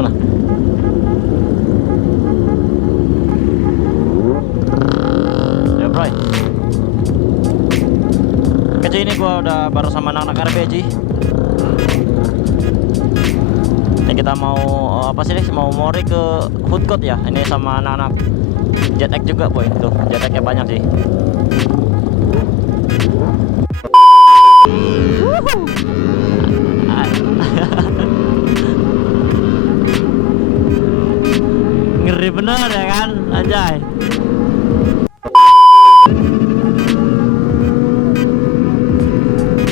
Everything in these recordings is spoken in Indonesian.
Mana? Ya bro. Oke Ci, ini gua udah bareng sama anak-anak RB Ci. Ini kita mau apa sih nih? Mau mori ke food court ya. Ini sama anak-anak JetX juga boy. Tuh JetX-nya banyak sih. Ngeri bener ya kan, anjay.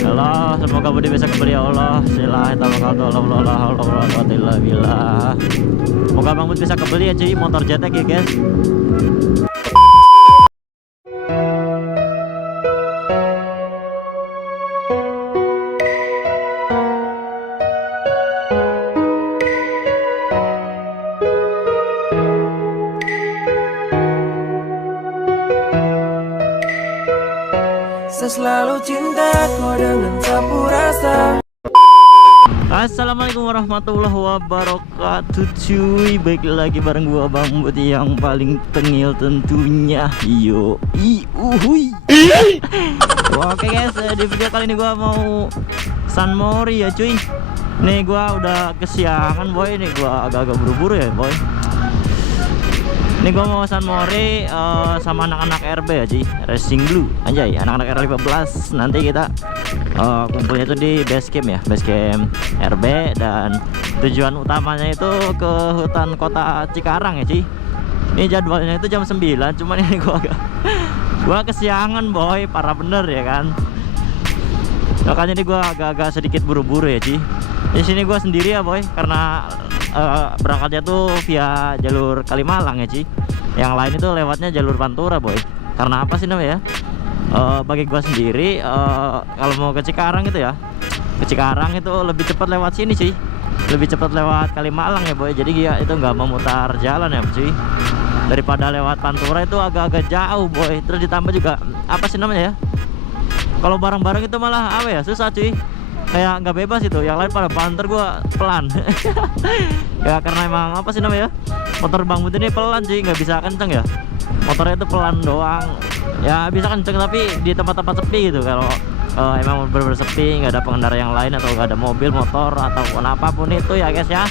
Allah, semoga Budi bisa kembali ya Allah. Semoga Bang Bud bisa kembali ya cuy, motor JetX ya guys. Saya selalu cinta kau dengan sapu rasa. Assalamualaikum warahmatullahi wabarakatuh cuy. Baik lagi bareng gua Bang Bud yang paling tengil tentunya. Uhui. Oke guys, di video kali ini gua mau San Mori ya cuy. Nih gua udah kesiangan boy. Nih gua agak-agak buru-buru ya boy. Ini gue mau San Mori sama anak-anak RB ya Ci, Racing Blue anjay, anak-anak R15. Nanti kita kumpulnya itu di base camp ya, base camp RB. Dan tujuan utamanya itu ke hutan kota Cikarang ya Ci. Ini jadwalnya itu jam 9, cuman ini gua kesiangan boy, parah bener ya kan. Makanya ini gua agak-agak sedikit buru-buru ya Ci. Di sini gua sendiri ya boy, karena berangkatnya tuh via jalur Kalimalang ya Ci. Yang lain itu lewatnya jalur Pantura boy. Karena apa sih namanya ya? Bagi gua sendiri kalau mau ke Cikarang itu ya, ke Cikarang itu lebih cepat lewat sini sih, lebih cepat lewat Kalimalang ya boy. Jadi ya itu nggak memutar jalan ya Ci. Daripada lewat Pantura itu agak-agak jauh boy. Terus ditambah juga apa sih namanya ya? Kalau bareng-bareng itu malah apa ya, susah cuy. Kayak nggak bebas itu, yang lain pada banter, gua pelan. Ya karena emang apa sih namanya, motor Bang Bud ini pelan sih, nggak bisa kenceng ya. Motornya itu pelan doang. Ya bisa kenceng tapi di tempat-tempat sepi gitu. Kalau emang bener-bener sepi, nggak ada pengendara yang lain atau nggak ada mobil, motor ataupun apapun itu ya guys ya,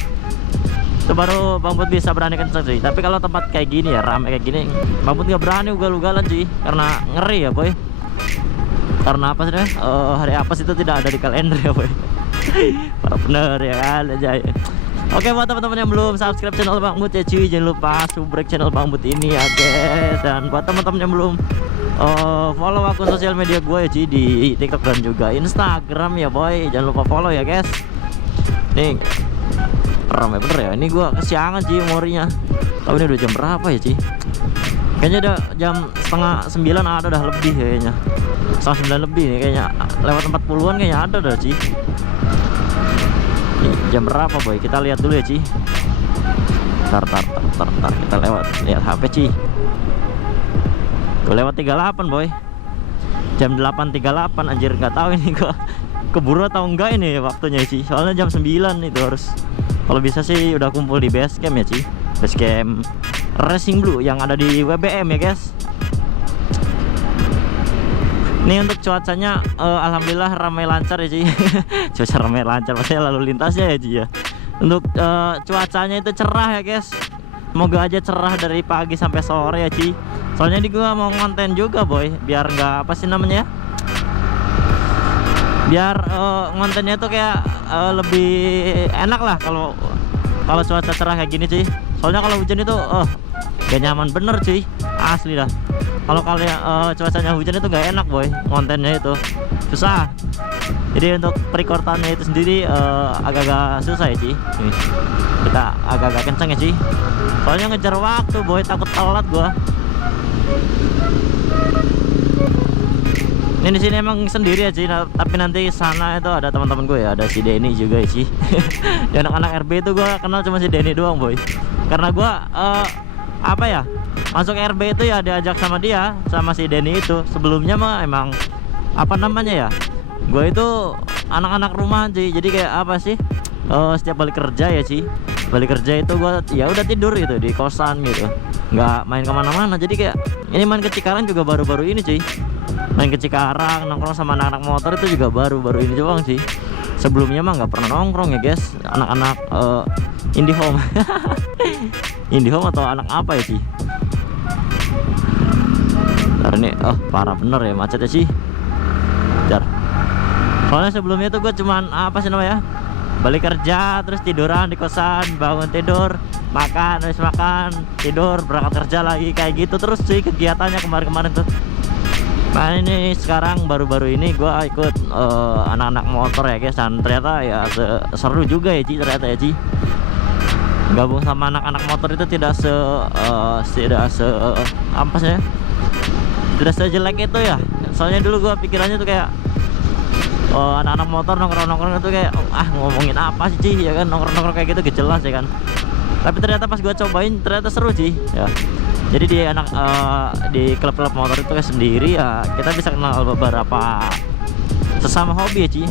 itu baru Bang Bud bisa berani kenceng sih. Tapi kalau tempat kayak gini ya, rame kayak gini, Bang Bud nggak berani ugal-ugalan sih, karena ngeri ya boy. Karena apa sih hari apes itu tidak ada di kalender ya boy. Parah bener ya kan aja. Oke, buat teman-teman yang belum subscribe channel Bang Bud ya cuy, jangan lupa subrek channel Bang Bud ini ya guys. Dan buat teman-teman yang belum follow akun sosial media gue ya cuy, di TikTok dan juga Instagram ya boy, jangan lupa follow ya guys. Nih ramai bener ya, ini gue kesiangan sih morinya. Tapi ini udah jam berapa ya cuy? Kayaknya udah jam setengah 9 ada udah lebih kayaknya. Setengah 9 lebih nih kayaknya, lewat 40-an kayaknya ada dah Ci. Nih, jam berapa boy? Kita lihat dulu ya Ci. Tar, kita lewat lihat HP Ci. Tuh lewat 38 boy. Jam 8.38 anjir, nggak tahu ini gua keburu atau enggak ini waktunya Ci. Soalnya jam 9 itu harus, kalau bisa sih udah kumpul di base camp ya Ci. Base camp Racing Blue yang ada di WBM ya guys. Ini untuk cuacanya alhamdulillah ramai lancar ya Ci. Cuaca ramai lancar, maksudnya lalu lintasnya ya Ci ya. Untuk cuacanya itu cerah ya guys. Semoga aja cerah dari pagi sampai sore ya Ci. Soalnya di gua mau konten juga boy, biar nggak apa sih namanya ya, biar kontennya tuh kayak lebih enak lah kalau cuaca cerah kayak gini Ci. Soalnya kalau hujan itu gak nyaman bener cuy, asli dah. Kalau kalian cuacanya hujan itu gak enak boy, kontennya itu susah. Jadi untuk perekordannya itu sendiri agak-agak susah ya Ci. Nih, kita agak-agak kenceng ya Ci. Soalnya ngejar waktu boy, takut telat gua. Ini di sini emang sendiri ya Ci, tapi nanti sana itu ada teman-teman gue ya, ada si Denny juga ya Ci. Dan anak-anak RB itu gue kenal cuma si Denny doang boy. Karena gue apa ya, masuk RB itu ya diajak sama dia, sama si Denny itu. Sebelumnya mah emang apa namanya ya, gue itu anak-anak rumahan Ci. Jadi kayak apa sih, setiap balik kerja ya Ci, balik kerja itu gue ya udah tidur gitu di kosan gitu, nggak main kemana-mana. Jadi kayak ini main ke Cikarang juga baru-baru ini cuy, main ke Cikarang nongkrong sama anak-anak motor itu juga baru-baru ini doang sih. Sebelumnya mah nggak pernah nongkrong ya guys, anak-anak IndiHome. IndiHome atau anak apa ya sih? Ntar ini, oh parah bener ya macetnya sih. Bentar. Soalnya sebelumnya tuh gue cuman apa sih namanya, balik kerja terus tiduran di kosan, bangun tidur, makan, habis makan, tidur, berangkat kerja lagi, kayak gitu terus sih kegiatannya kemarin-kemarin tuh. Nah ini sekarang baru-baru ini gue ikut anak-anak motor ya guys, dan ternyata ya seru juga ya Ci, ternyata ya Ci. Gabung sama anak-anak motor itu tidak se apa sih ya, tidak sejelek itu ya. Soalnya dulu gue pikirannya tuh kayak anak-anak motor nongkrong-nongkrong itu kayak ngomongin apa sih Ci, ya kan, nongkrong-nongkrong kayak gitu gak jelas ya kan. Tapi ternyata pas gue cobain ternyata seru Ci ya. Jadi di klub-klub motor itu kayak sendiri ya, kita bisa kenal beberapa sesama hobi ya Ci.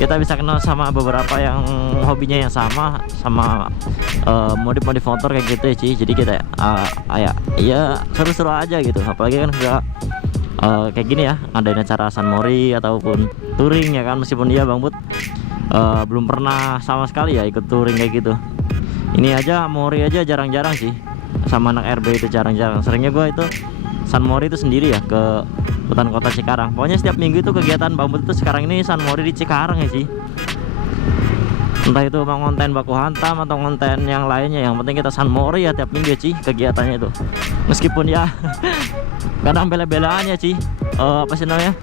Kita bisa kenal sama beberapa yang hobinya yang sama modif-modif motor kayak gitu ya Ci. Jadi kita ya seru-seru aja gitu. Apalagi kan juga kayak gini ya, ngadain acara San Mori ataupun touring ya kan. Meskipun dia Bang Bud belum pernah sama sekali ya ikut touring kayak gitu. Ini aja Mori aja jarang-jarang sih, sama anak RB itu jarang-jarang. Seringnya gue itu San Mori itu sendiri ya ke hutan kota Cikarang. Pokoknya setiap minggu itu kegiatan Bang Bud itu sekarang ini San Mori di Cikarang ya sih. Entah itu mau konten baku hantam atau konten yang lainnya, yang penting kita San Mori ya tiap minggu ya Ci kegiatannya itu. Meskipun ya kadang bela-belaan ya Ci, apa sih namanya,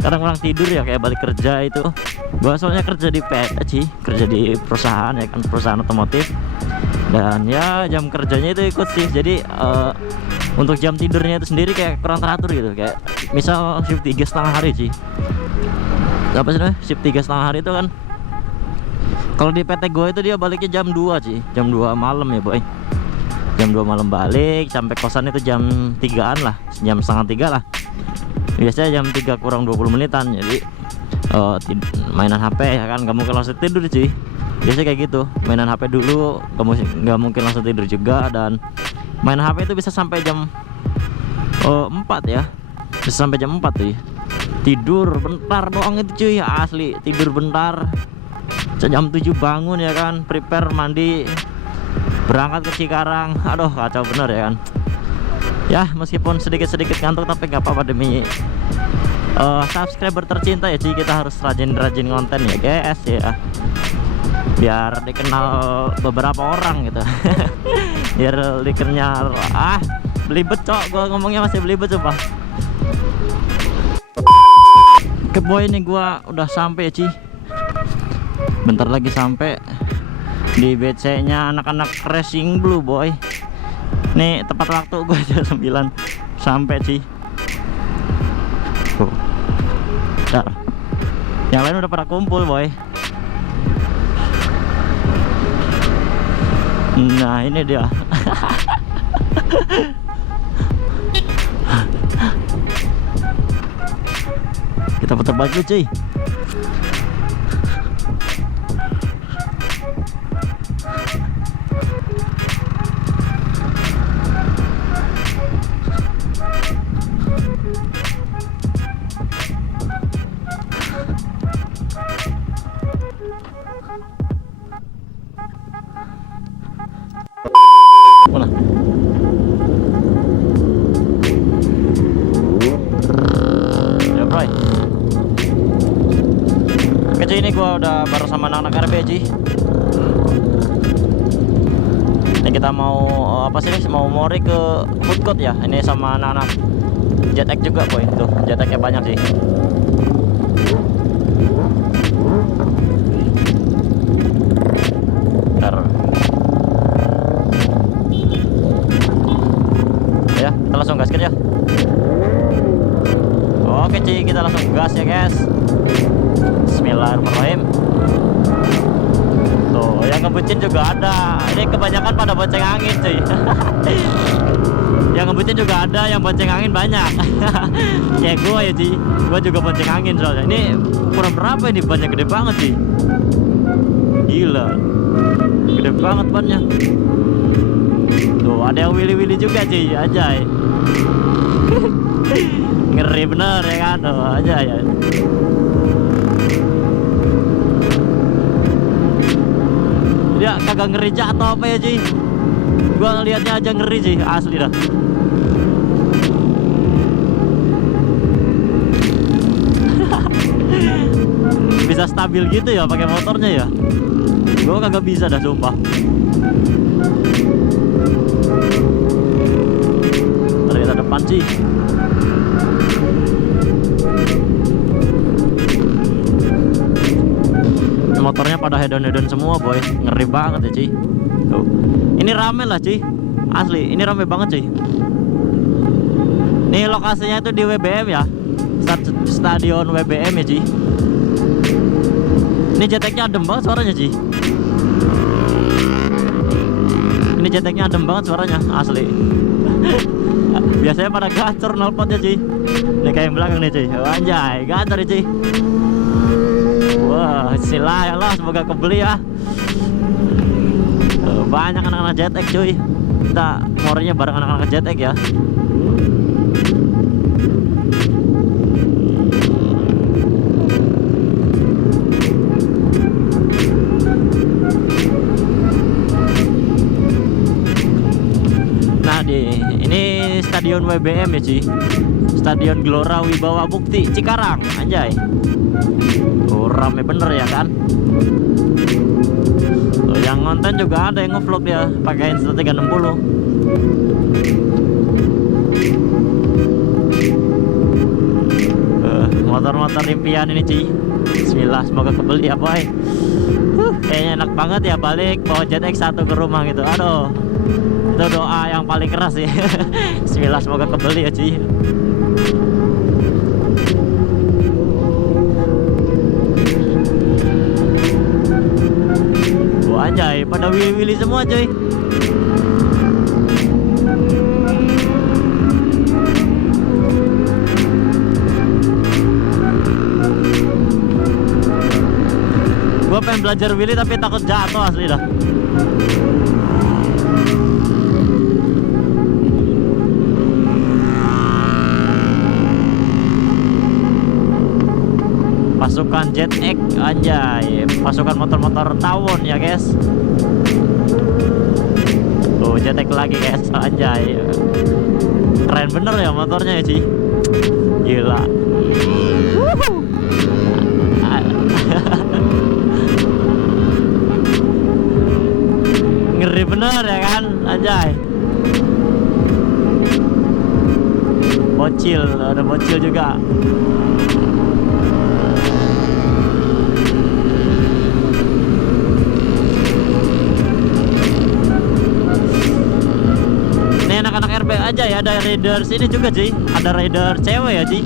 kadang kurang tidur ya kayak balik kerja itu. Gua soalnya kerja di PT Ci, kerja di perusahaan ya kan, perusahaan otomotif. Dan ya jam kerjanya itu ikut sih. Jadi untuk jam tidurnya itu sendiri kayak kurang teratur gitu. Kayak misal shift 3,5 hari Ci, apa sih namanya, shift 3,5 hari itu kan, kalau di PT gue itu dia baliknya jam 2 Ci, jam 2 malam ya boy. Jam 2 malam balik, sampai kosan itu jam 3-an lah, jam setengah 3 lah. Biasanya jam 3 kurang 20 menitan. Jadi mainan HP ya kan, gak mungkin langsung tidur Ci. Biasanya kayak gitu, mainan HP dulu, gak mungkin langsung tidur juga. Dan mainan HP itu bisa sampai jam 4 ya, bisa sampai jam 4 tuh. Tidur bentar doang itu cuy, asli tidur bentar. Jam 7 bangun ya kan, prepare mandi, berangkat ke Cikarang. Aduh kacau bener ya kan. Ya meskipun sedikit-sedikit ngantuk tapi nggak apa-apa demi subscriber tercinta ya Ci. Kita harus rajin-rajin konten ya guys ya, biar dikenal beberapa orang gitu. Biar dikenal. Belibet cok, gua ngomongnya masih belibet coba. Ke boy ini gua udah sampai ya Ci, bentar lagi sampai di BC nya anak-anak Racing Blue boy. Nih tepat waktu gue aja 9 sampai sih. Bentar, yang lain udah pada kumpul boy. Nah ini dia. Kita putar balik cuy. Mana? Ya bro. Oke ini gua udah bareng sama anak-anak RB Ci. Ini kita mau apa sih, mau mori ke food court ya. Ini sama anak-anak JetX juga boy. Tuh JetX-nya banyak sih. Bentar. Ya kita langsung gaskan ya. Oke Ci, kita langsung gas ya guys. Bismillahirrahmanirrahim. Tuh yang ngebucin juga ada. Ini kebanyakan pada bonceng angin cuy. Yang ngebucin juga ada, yang bonceng angin banyak. Kayak gua ya Ci, gua juga bonceng angin soalnya. Ini kurang berapa ini, banyak gede banget sih. Gila. Gede banget bannya. Tuh ada yang wili-wili juga cuy, anjay. Ngeri bener ya kan, tuh aja ya. Dia kagak ngeri jatuh apa ya cuy. Gua ngeliatnya aja ngeri cuy, asli dah. Bisa stabil gitu ya pakai motornya ya. Gua kagak bisa dah sumpah. Ternyata depan sih. Motornya pada hedon-hedon semua boy. Ngeri banget ya cuy. Tuh. Ini rame lah cuy. Asli, ini rame banget cuy. Nih lokasinya itu di WBM ya. Stadion WBM ya cuy. Ini jeteknya adem banget suaranya cuy. Ini jeteknya adem banget suaranya, asli. Biasanya pada gacor knalpotnya cuy. Ini kayak yang belakang nih cuy. Anjay, gacor ya cuy. Wah, silah ya Allah, semoga kebeli ya. Banyak anak-anak JTX cuy. Kita morinya bareng anak-anak JTX ya. Nah ini stadion WBM ya cuy. Stadion Gelora Wibawa Mukti Cikarang, anjay. Oh, rame bener ya kan. Tuh, yang ngonten juga ada yang ngevlog ya pakai Insta360. Motor-motor impian ini cuy. Bismillah, semoga kebeli ya boy. Kayaknya enak banget ya balik bawa ZX1 ke rumah gitu. Aduh, itu doa yang paling keras sih. Bismillah, semoga kebeli ya cuy. Wah anjay, pada wili-wili semua cuy. Gua pengen belajar wili tapi takut jatuh asli dah. Pasukan ZX, anjay. Pasukan motor-motor tawon ya guys. Tuh ZX lagi guys, anjay. Keren bener ya motornya ya sih. Gila. Ngeri bener ya kan, anjay. Bocil, ada bocil juga. Ini anak-anak RB aja ya, ada rider sini juga cuy. Ada rider cewek ya cuy.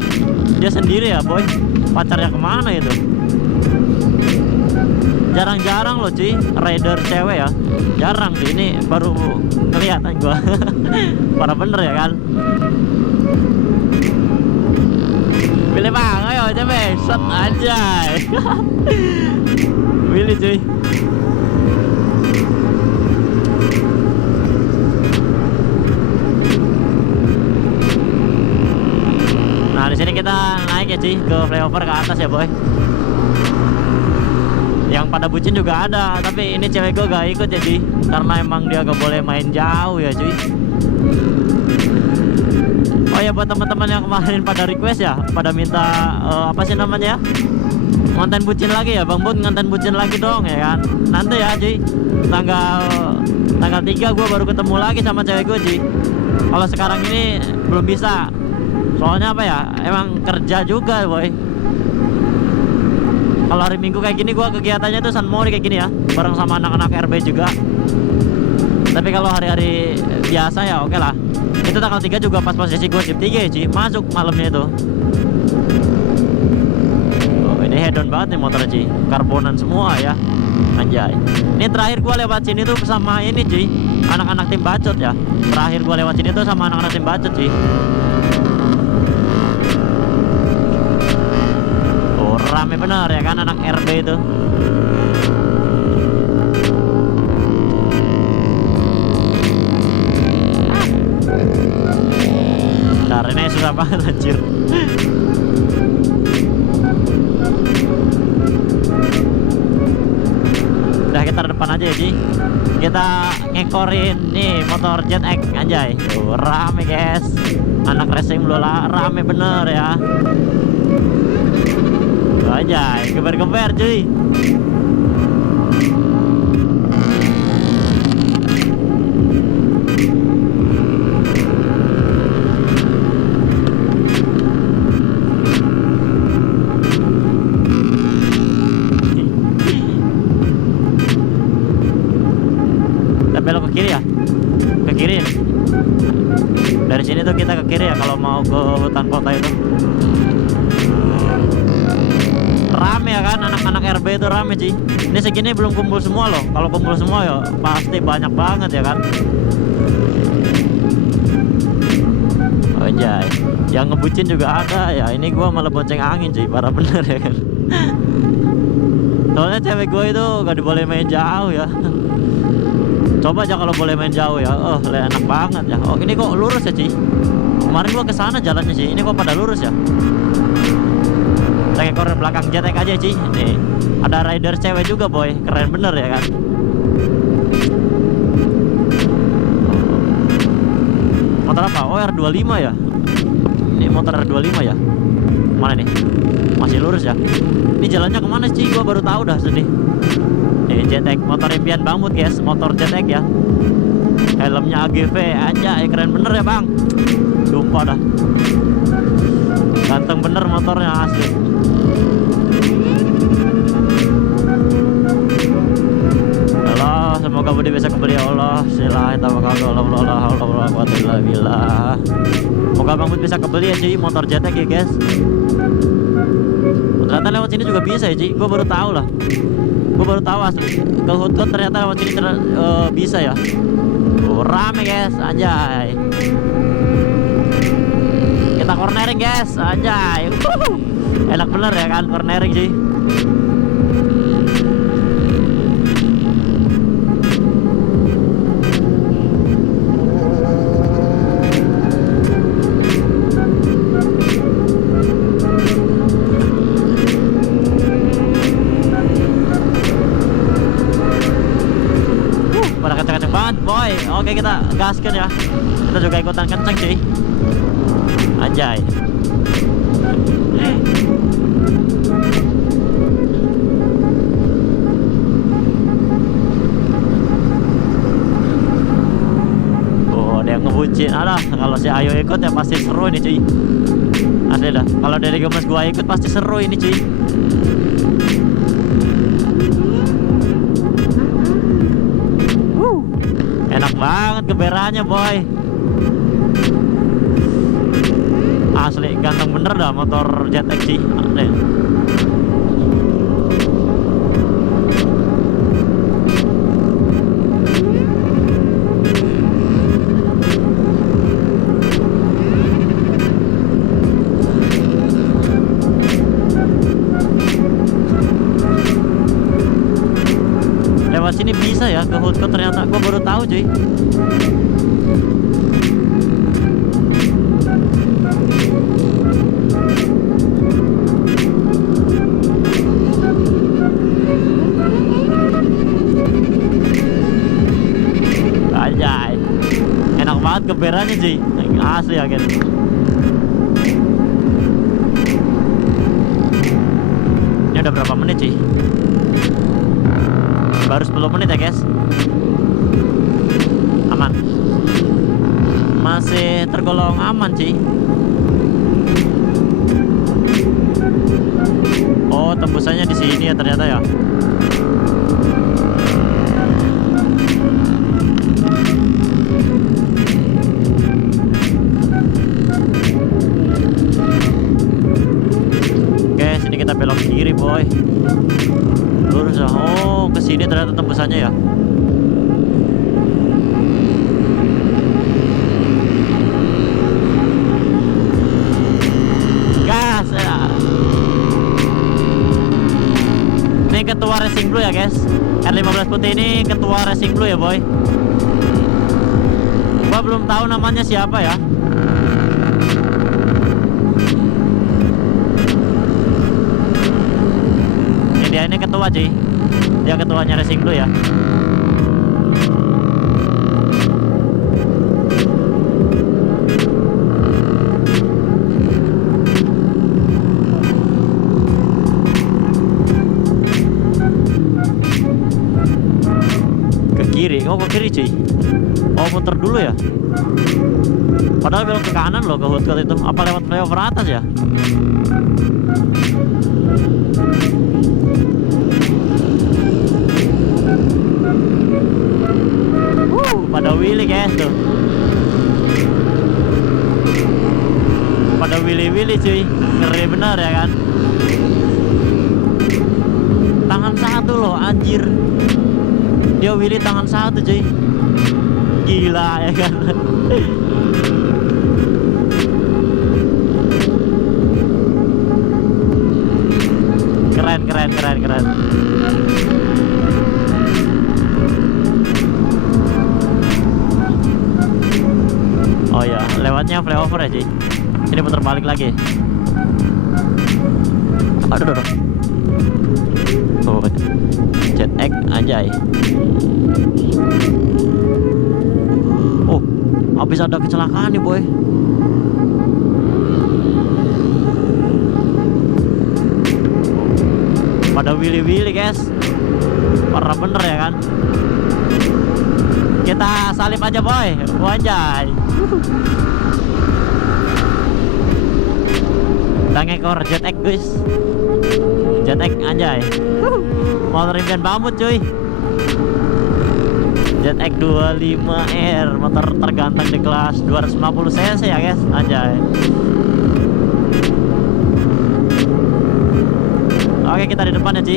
Dia sendiri ya boy. Pacarnya kemana itu? Jarang-jarang loh cuy rider cewek ya. Jarang sih, ini baru kelihatan gua. Parah bener ya kan. Pilih bang, ayo cepet, set anjay. Pilih cuy. Nah di sini kita naik ya cuy ke flyover ke atas ya boy. Yang pada bucin juga ada, tapi ini cewek gue gak ikut ya cuy, karena emang dia gak boleh main jauh ya cuy. Oh ya buat teman-teman yang kemarin pada request ya, pada minta apa sih namanya ya, ngonten bucin lagi ya Bang Bun, ngonten bucin lagi dong ya kan. Nanti ya cuy, tanggal 3 gue baru ketemu lagi sama cewek gue cuy. Kalau sekarang ini belum bisa, soalnya apa ya, emang kerja juga boy. Kalau hari Minggu kayak gini gua kegiatannya tuh San Mori kayak gini ya, bareng sama anak-anak RB juga. Tapi kalau hari-hari biasa ya oke lah. Itu tanggal 3 juga pas posisi gua shift 3 sih, masuk malamnya itu. Oh, ini hedon banget nih motor Ci, karbonan semua ya. Anjay. Ini terakhir gua lewat sini tuh sama ini Ci, anak-anak tim bacot ya. Terakhir gua lewat sini tuh sama anak-anak tim bacot Ci. Rame bener ya kan anak RB itu. Bentar, ini susah banget anjir. Udah kita depan aja ya Ci. Kita ngekorin nih motor ZX anjay. Tuh, rame guys. Anak racing bola rame bener ya. Tuh, anjay, geber-geber cuy. Belok ke kiri ya, ke kiri. Dari sini tuh kita ke kiri ya kalau mau ke hutan kota itu. Rame ya kan, anak-anak RB itu rame Ci. Ini segini belum kumpul semua loh. Kalau kumpul semua ya pasti banyak banget ya kan. Anjay, yang ngebucin juga ada ya. Ini gua malah bonceng angin Ci, parah bener ya kan. Soalnya cewek gue itu gak diboleh main jauh ya. Coba aja kalau boleh main jauh ya. Oh, enak banget ya. Oh, ini kok lurus ya, Ci? Kemarin gua kesana jalannya sih. Ini kok pada lurus ya? Kita ekor belakang JTX aja, Ci. Nih, ada rider cewek juga, boy. Keren bener ya kan? Motor apa? Oh, R25 ya? Ini motor R25 ya? Mana nih? Masih lurus ya? Ini jalannya kemana, Ci? Gua baru tahu dah sedih. ZX motor impian banget guys, motor ZX ya. Helmnya AGV aja, keren bener ya bang. Sumpah dah, ganteng bener motornya asli. Allah, semoga Budi bisa kembali ya Allah. Semoga Bang Bud bisa kembali ya Ci, motor ZX ya guys. Ternyata lewat sini juga bisa ya Ci, gue baru tahu lah. Gue baru tahu asli. Ke Hoodcon ternyata lewat sini bisa ya. Rame guys, anjay. Kita cornering guys, anjay. Enak bener ya kan cornering sih. Boy, oke kita gaskan ya. Kita juga ikutan kenceng sih. Anjay. Oh, ada yang ngebucin. Alah, kalau si Ayo ikut ya pasti seru ini cuy. Asli dah. Kalau dari gemes gua ikut pasti seru ini cuy. Enak banget geberannya boy. Asli ganteng bener dah motor ZX sih. Lewat sini bisa ya ke Hoodcon, ternyata gue baru tahu cuy. Anjay, enak banget keberannya cuy, asli ya guys. Ini udah berapa menit cuy? Baru 10 menit ya guys. Aman, masih tergolong aman sih. Oh, tembusannya di sini ya ternyata ya. Oke, sini kita belok kiri boy. Lurus ya. Oh, ke sini ternyata tembusannya ya. Gas ya. Ini ketua Racing Blue ya guys. R15 putih ini ketua Racing Blue ya boy. Gua belum tahu namanya siapa ya. ya, ini ketua cuy. Dia ketuanya Racing Blue ya. Ke kiri, oh ke kiri cuy. Oh muter dulu ya. Padahal belok ke kanan loh ke Hoodcot itu. Apa lewat flyover atas ya? Pada Willy guys tuh. Pada Willy cuy. Ngeri bener ya kan. Tangan satu loh anjir. Dia Willy tangan satu cuy. Gila ya kan. Keren. Oh ya, lewatnya flyover ya cuy. Ini putar balik lagi. Aduh. Oh, Jet X anjay. Oh, habis ada kecelakaan nih boy. Pada Willy guys. Parah bener ya kan. Kita salip aja boy. Anjay. Udah ngekor Jet X guys. Jet X anjay. Motor impian bamut cuy. Jet X 25R, motor terganteng di kelas 250 cc ya guys, anjay. Oke, kita di depan ya Ci.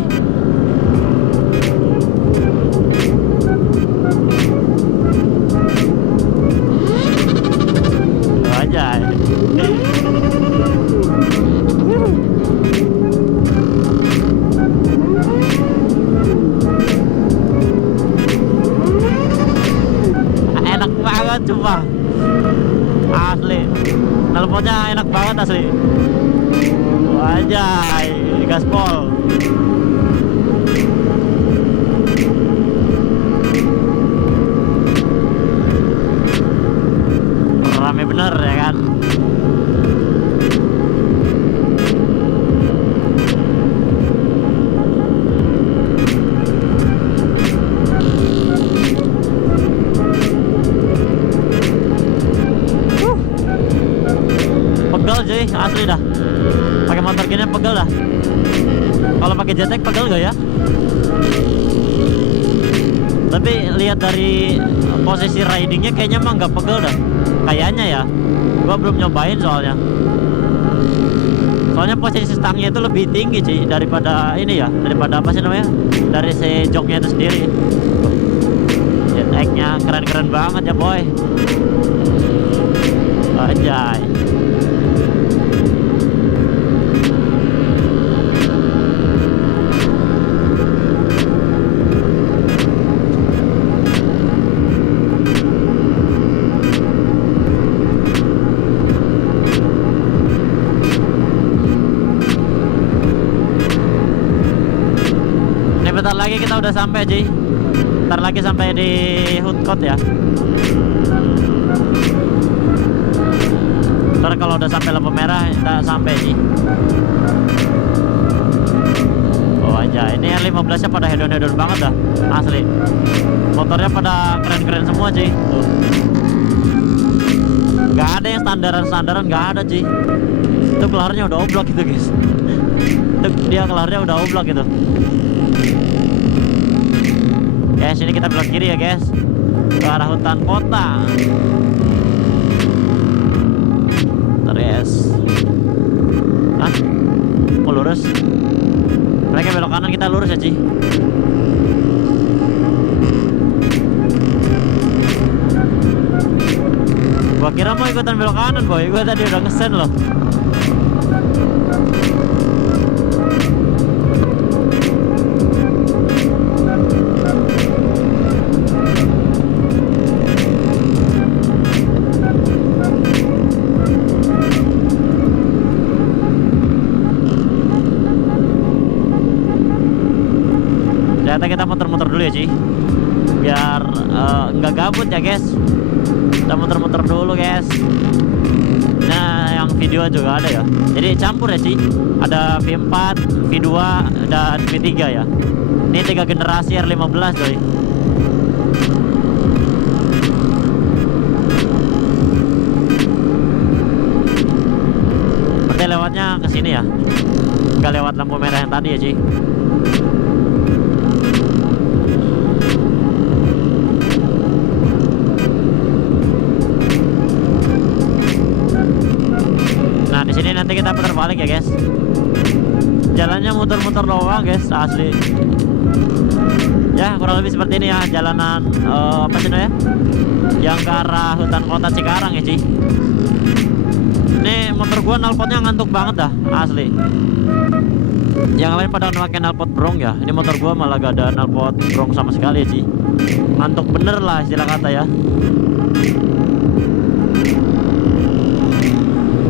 Anjay. Enak banget coba. Asli. Nelponnya enak banget asli. Anjay, gaspol. Rame bener ya kan. Pegel cuy, asli dah. Pakai motor gini pegel dah. Kalau pakai Jet X pegel gak ya? Tapi lihat dari posisi ridingnya kayaknya mah nggak pegel dah. Kayaknya ya. Gua belum nyobain soalnya. Soalnya posisi stangnya itu lebih tinggi sih daripada ini ya, daripada apa sih namanya? Dari si joknya itu sendiri. Jet X-nya keren-keren banget ya boy. Anjay. Bentar lagi kita udah sampai Ji. Bentar lagi sampai di Hoodcot ya. Ntar kalau udah sampai lampu merah kita sampai Ji. Oh aja, ini R15 nya pada hedon-hedon banget dah. Asli. Motornya pada keren-keren semua Ji. Tuh. Gak ada yang standaran-standaran, gak ada Ji. Itu kelarnya udah oblak gitu guys. Itu dia kelarnya udah oblak gitu. Guys, ini kita belok kiri ya guys, ke arah hutan kota. Terus, ah, oh lurus. Mereka belok kanan, kita lurus ya Ci. Gua kira mau ikutan belok kanan boy, gua tadi udah ngesen loh. muter-muter dulu ya Ci, biar nggak gabut ya guys. Kita muter-muter dulu guys. Nah yang video juga ada ya, jadi campur ya Ci, ada V4, V2 dan V3 ya. Ini 3 generasi R15 coy. Berarti lewatnya ke sini ya, nggak lewat lampu merah yang tadi ya Ci. Nah di sini nanti kita putar balik ya guys. Jalannya muter-muter doang guys, asli. Ya kurang lebih seperti ini ya jalanan apa sih ya, yang ke arah hutan kota Cikarang ya Ci. Ini motor gua knalpotnya ngantuk banget dah, asli. Yang lain pada pakai knalpot brong ya, ini motor gua malah gak ada knalpot brong sama sekali ya Ci. Ngantuk bener lah istilah kata ya.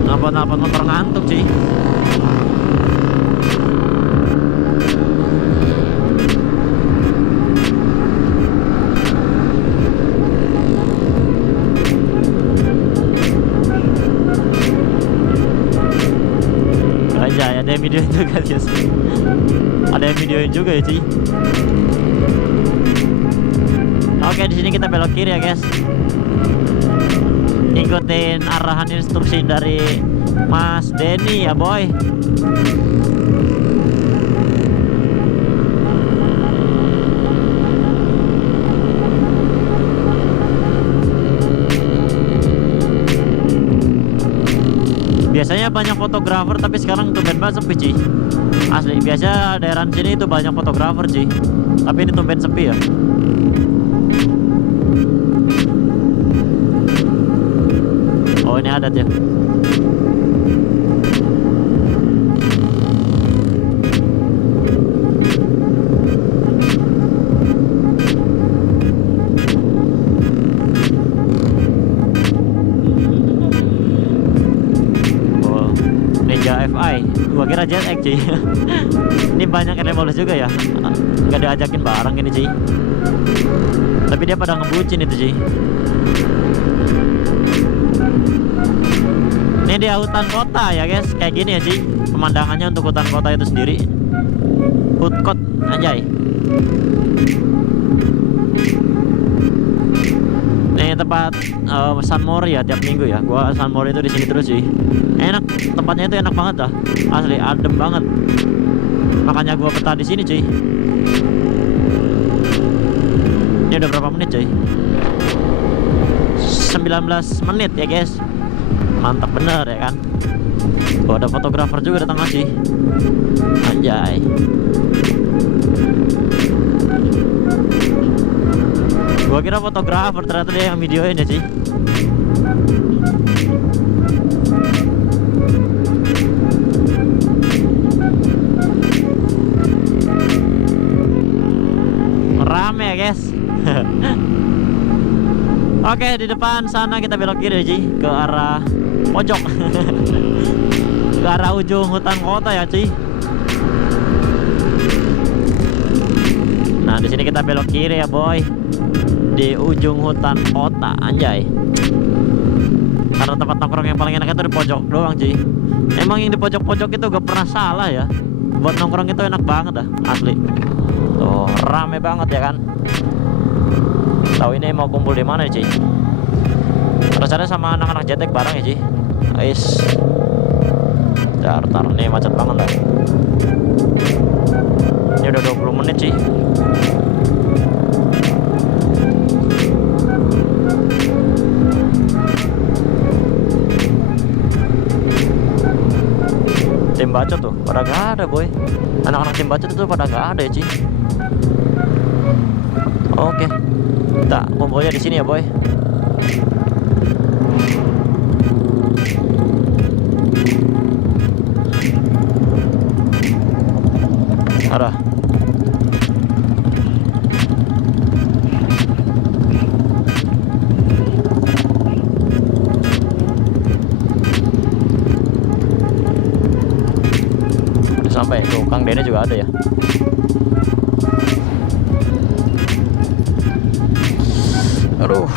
Knalpot motor ngantuk Ci. Aja ada yang videoin juga guys. Ada yang videoin juga ya Ci. Oke di sini kita belok kiri ya guys. Ikutin arahan instruksi dari Mas Denny ya boy. Biasanya banyak fotografer tapi sekarang tumben banget sepi Ci. Asli biasa daerah sini itu banyak fotografer Ci, tapi ini tumben sepi ya. Oh ini adat ya. FI, gua kira JX Ci. Ini banyak R15 juga ya, nggak diajakin bareng ini Ci, tapi dia pada ngebucin itu Ci. Ini di hutan kota ya guys, kayak gini ya Ci pemandangannya untuk hutan kota itu sendiri. Hutkot anjay. Ini tempat Sunmori ya tiap minggu ya. Gua Sunmori itu di sini terus sih. Enak, tempatnya itu enak banget dah. Asli adem banget. Makanya gua betah di sini, cuy. Ini udah berapa menit, cuy? 19 menit ya, guys. Mantap bener ya kan. Gua ada fotografer juga datang sih. Anjay. Gua kira fotografer, ternyata dia yang videoin ya sih. Rame ya guys. Oke, di depan sana kita belok kiri Ci, ke arah pojok. Ke arah ujung hutan kota ya Ci. Nah di sini kita belok kiri ya boy, di ujung hutan kota anjay. Karena tempat nongkrong yang paling enak itu di pojok doang Ci. Emang yang di pojok-pojok itu gak pernah salah ya. Buat nongkrong itu enak banget dah, asli. Tuh rame banget ya kan. Tahu ini mau kumpul di mana Ci? Rencananya sama anak-anak jetek bareng ya Ci. Guys, tar nih macet banget lah. Ini udah 20 menit Ci. Tim bacot tuh pada gak ada boy. Anak-anak tim bacot itu pada gak ada ya Ci. Oke, kita kumpulnya di sini ya boy. Arah. Sampai tuh Kang Dene juga ada ya. Aduh.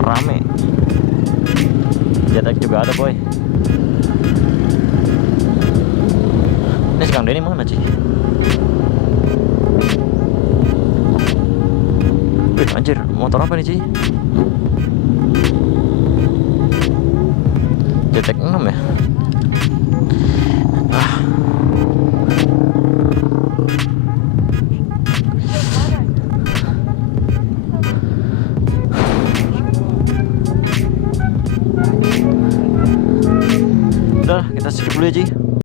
Rame. Jetek juga ada, boy. Ini si Kang Denny mana, Ci? Wih, anjir, motor apa nih, Ci? Jetek 6 ya? Ah. Udah, kita skip dulu ya, Ci.